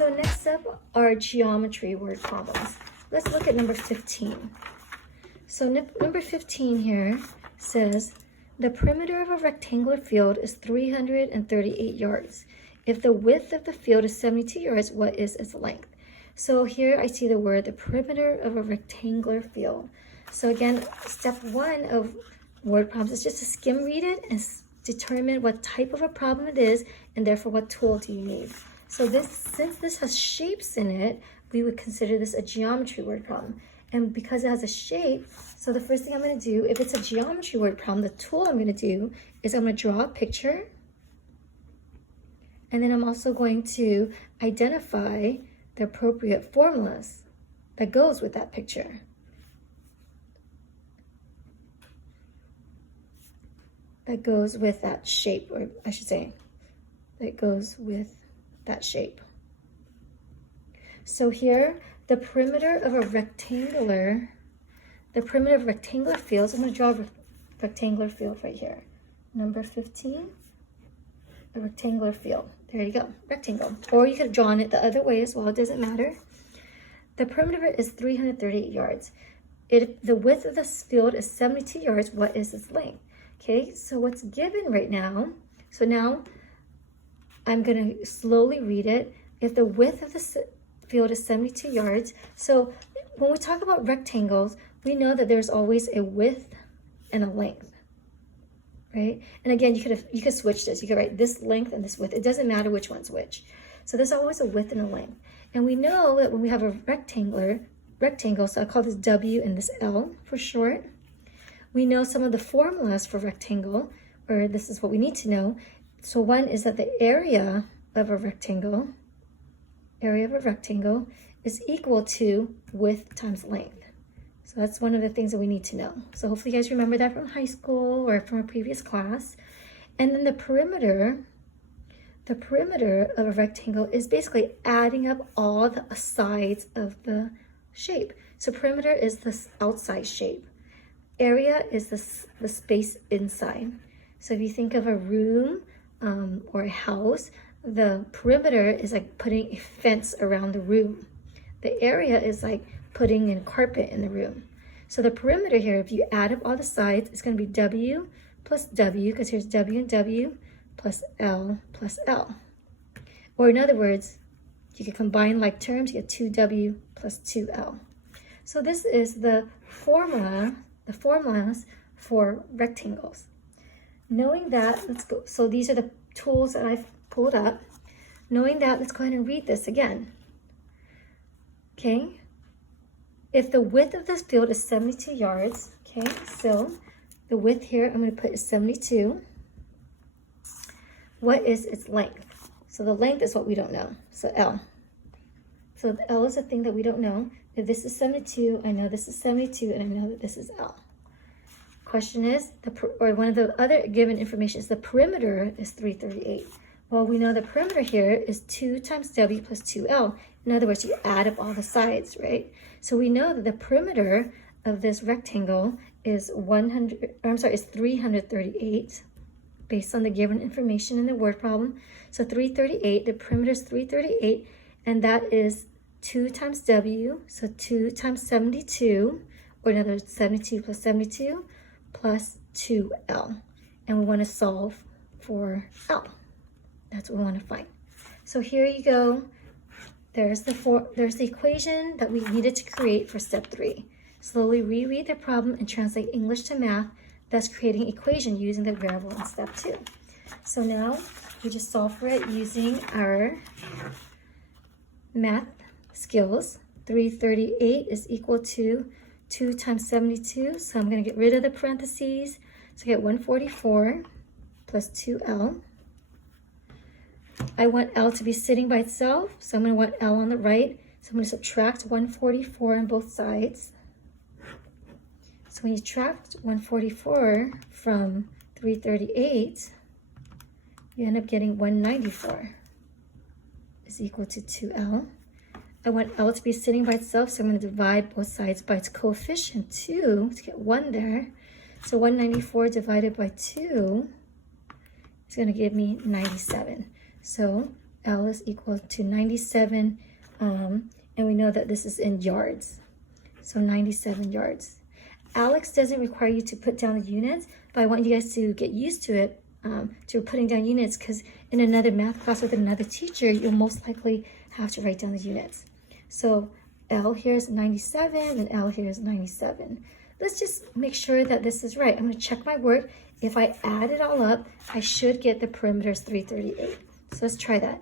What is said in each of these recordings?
So next up are geometry word problems. Let's look at number 15. So number 15 here says, the perimeter of a rectangular field is 338 yards. If the width of the field is 72 yards, what is its length? So here I see the word, the perimeter of a rectangular field. So again, step one of word problems is just to skim read it and determine what type of a problem it is, and therefore what tool do you need. So since this has shapes in it, we would consider this a geometry word problem. And because it has a shape, so the first thing I'm going to do, if it's a geometry word problem, the tool I'm going to do is I'm going to draw a picture. And then I'm also going to identify the appropriate formulas that goes with that picture. That goes with that shape, or I should say, that goes with that shape. So here, the perimeter of a rectangular field, so I'm going to draw a rectangular field right here. Number 15, a rectangular field. There you go, rectangle. Or you could have drawn it the other way as well, it doesn't matter. The perimeter is 338 yards. If the width of this field is 72 yards, what is its length? Okay, so what's given right now, so now I'm going to slowly read it. If the width of the field is 72 yards, so when we talk about rectangles, we know that there's always a width and a length, right? And again, you could switch this. You could write this length and this width. It doesn't matter which one's which. So there's always a width and a length. And we know that when we have a rectangle, so I call this W and this L for short. We know some of the formulas for rectangle, or this is what we need to know. So one is that the area of a rectangle is equal to width times length. So that's one of the things that we need to know. So hopefully you guys remember that from high school or from a previous class. And then the perimeter of a rectangle is basically adding up all the sides of the shape. So perimeter is the outside shape. Area is the space inside. So if you think of a room or a house, the perimeter is like putting a fence around the room. The area is like putting in carpet in the room. So the perimeter here, if you add up all the sides, it's going to be W plus W, because here's W and W, plus L plus L. Or in other words, you can combine like terms, you get 2W plus 2L. So this is the formulas for rectangles. Knowing that, let's go. So these are the tools that I've pulled up. Knowing that, let's go ahead and read this again. Okay. If the width of this field is 72 yards, okay, so the width here I'm going to put is 72. What is its length? So the length is what we don't know. So L. So L is the thing that we don't know. If this is 72, I know this is 72, and I know that this is L. Question is, one of the other given information is the perimeter is 338. Well, we know the perimeter here is 2 times W plus 2L. In other words, you add up all the sides, right? So we know that the perimeter of this rectangle is 338 based on the given information in the word problem. So 338, the perimeter is 338, and that is 2 times W, so 2 times 72, or in other words, 72 plus 72 plus 2L. And we want to solve for L. That's what we want to find. So here you go. There's the equation that we needed to create for step 3. Slowly reread the problem and translate English to math, thus creating equation using the variable in step 2. So now we just solve for it using our math skills. 338 is equal to 2 times 72. So I'm going to get rid of the parentheses. So I get 144 plus 2L. I want L to be sitting by itself, so I'm going to want L on the right. So I'm going to subtract 144 on both sides. So when you subtract 144 from 338, you end up getting 194 is equal to 2L. I want L to be sitting by itself, so I'm going to divide both sides by its coefficient 2 to get 1 there. So 194 divided by 2 is going to give me 97. So L is equal to 97, and we know that this is in yards. So 97 yards. Alex doesn't require you to put down the units, but I want you guys to get used to it, to putting down units, because in another math class with another teacher, you'll most likely have to write down the units. So L here is 97 and L here is 97. Let's just make sure that this is right. I'm going to check my work. If I add it all up, I should get the perimeters 338. So let's try that.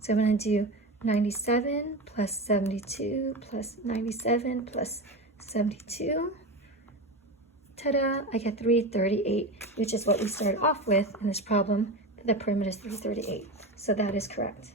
So I'm going to do 97 plus 72 plus 97 plus 72. Ta-da! I get 338, which is what we started off with in this problem. The perimeter is 338. So that is correct.